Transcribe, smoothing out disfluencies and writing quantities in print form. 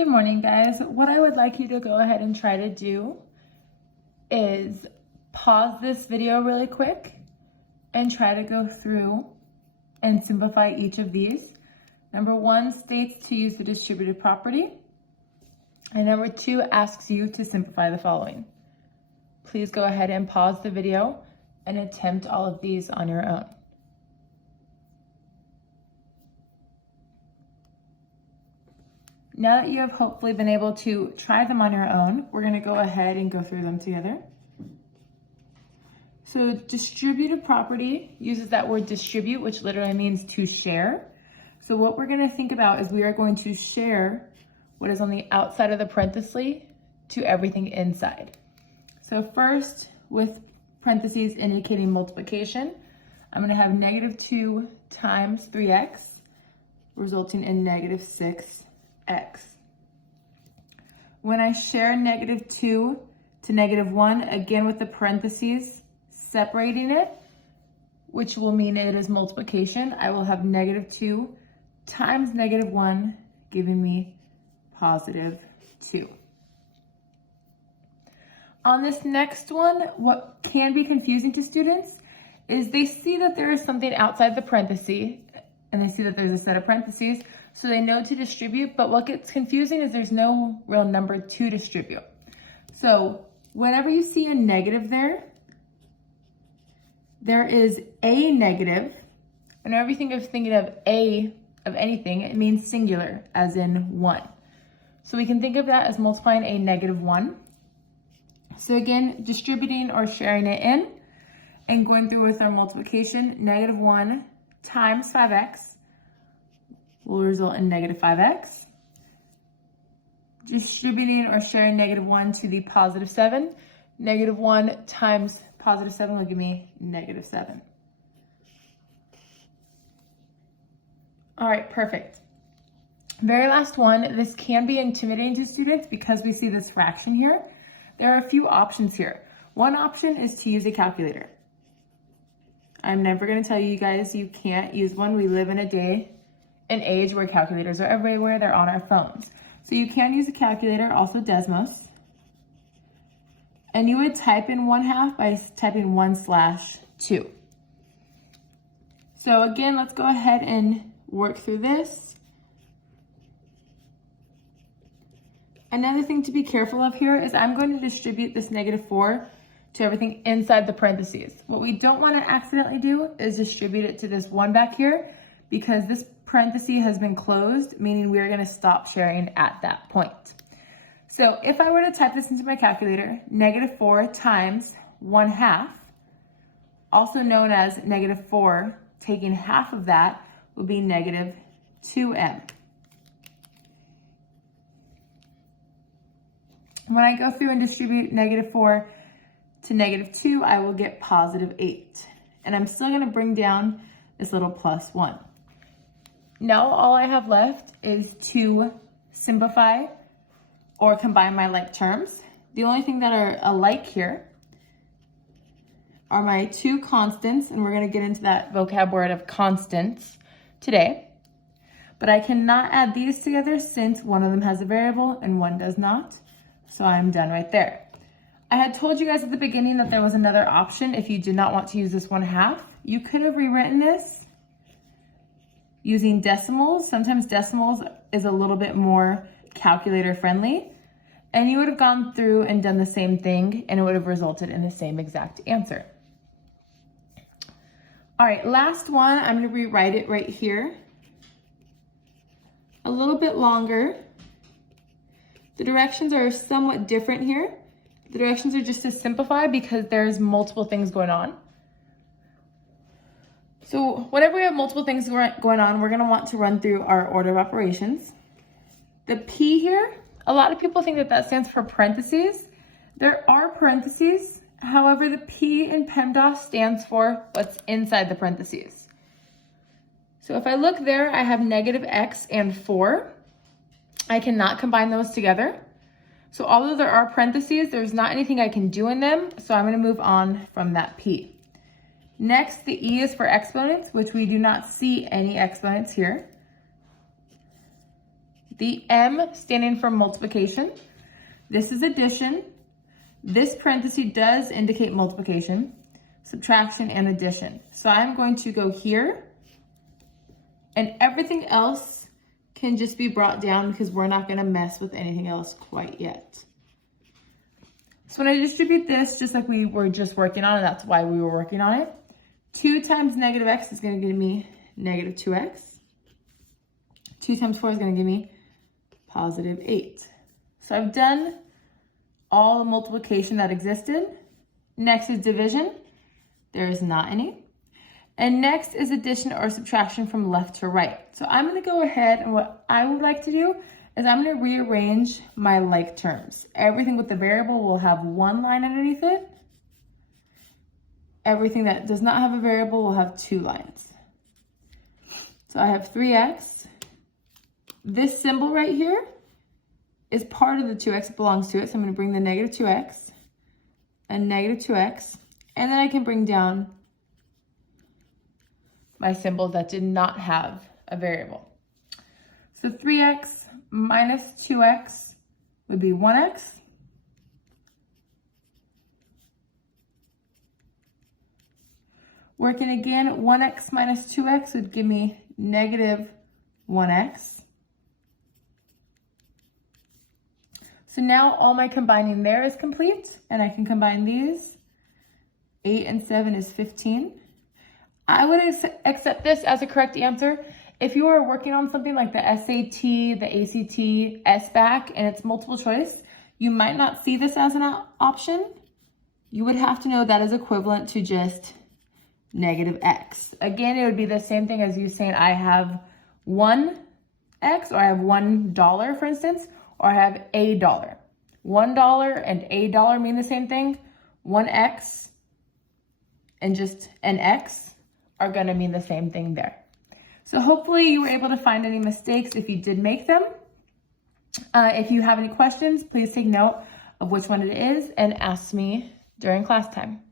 Good morning, guys. What I would like you to go ahead and try to do is pause this video really quick and try to go through and simplify each of these. Number 1 states to use the distributive property, and number 2 asks you to simplify the following. Please go ahead and pause the video and attempt all of these on your own. Now that you have hopefully been able to try them on your own, we're going to go ahead and go through them together. So distributive property uses that word distribute, which literally means to share. So what we're going to think about is we are going to share what is on the outside of the parenthesis to everything inside. So first, with parentheses indicating multiplication, I'm going to have -2 times 3x, resulting in -6x. When I share -2 to -1, again with the parentheses separating it, which will mean it is multiplication, I will have -2 times -1, giving me +2. On this next one, what can be confusing to students is they see that there is something outside the parenthesis, and they see that there's a set of parentheses, so they know to distribute, but what gets confusing is there's no real number to distribute. So whenever you see a negative there is a negative. Whenever you think of thinking of a of anything, it means singular, as in 1. So we can think of that as multiplying a -1. So again, distributing or sharing it in and going through with our multiplication, -1 times 5x will result in -5x. Distributing or sharing -1 to the +7, -1 times +7 will give me -7. All right, perfect. Very last one, this can be intimidating to students because we see this fraction here. There are a few options here. One option is to use a calculator. I'm never gonna tell you guys you can't use one. We live in an age where calculators are everywhere, they're on our phones. So you can use a calculator, also Desmos. And you would type in 1/2 by typing 1/2. So again, let's go ahead and work through this. Another thing to be careful of here is I'm going to distribute this -4 to everything inside the parentheses. What we don't want to accidentally do is distribute it to this 1 back here, because this parenthesis has been closed, meaning we are going to stop sharing at that point. So if I were to type this into my calculator, -4 times 1/2, also known as -4, taking half of that would be -2m. When I go through and distribute -4 to -2, I will get +8. And I'm still going to bring down this little +1. Now all I have left is to simplify or combine my like terms. The only thing that are alike here are my 2 constants, and we're going to get into that vocab word of constants today. But I cannot add these together since one of them has a variable and one does not. So I'm done right there. I had told you guys at the beginning that there was another option if you did not want to use this 1/2. You could have rewritten this using decimals. Sometimes decimals is a little bit more calculator friendly, and you would have gone through and done the same thing, and it would have resulted in the same exact answer. All right, last one, I'm going to rewrite it right here a little bit longer. The directions are somewhat different here. The directions are just to simplify because there's multiple things going on. So whenever we have multiple things going on, we're going to want to run through our order of operations. The P here, a lot of people think that stands for parentheses. There are parentheses. However, the P in PEMDAS stands for what's inside the parentheses. So if I look there, I have -x and 4. I cannot combine those together. So although there are parentheses, there's not anything I can do in them. So I'm going to move on from that P. Next, the E is for exponents, which we do not see any exponents here. The M standing for multiplication. This is addition. This parenthesis does indicate multiplication, subtraction, and addition. So I'm going to go here, and everything else can just be brought down because we're not gonna mess with anything else quite yet. So when I distribute this, just like we were just working on, and that's why we were working on it, 2 times negative x is gonna give me negative 2x. 2 times 4 is gonna give me positive 8. So I've done all the multiplication that existed. Next is division. There is not any. And next is addition or subtraction from left to right. So I'm gonna go ahead, and what I would like to do is I'm gonna rearrange my like terms. Everything with the variable will have 1 line underneath it. Everything that does not have a variable will have 2 lines. So I have 3x. This symbol right here is part of the 2x, it belongs to it. So I'm gonna bring the negative 2x and negative 2x, and then I can bring down my symbol that did not have a variable. So 3x minus 2x would be 1x. Working again, 1x minus 2x would give me negative 1x. So now all my combining there is complete, and I can combine these. 8 and 7 is 15. I would accept this as a correct answer. If you are working on something like the SAT, the ACT, SBAC, and it's multiple choice, you might not see this as an option. You would have to know that is equivalent to just negative x. Again, it would be the same thing as you saying I have 1x, or I have $1, for instance, or I have a dollar. $1 and a dollar mean the same thing. 1x and just an x are gonna mean the same thing there. So hopefully you were able to find any mistakes if you did make them. If you have any questions, please take note of which one it is and ask me during class time.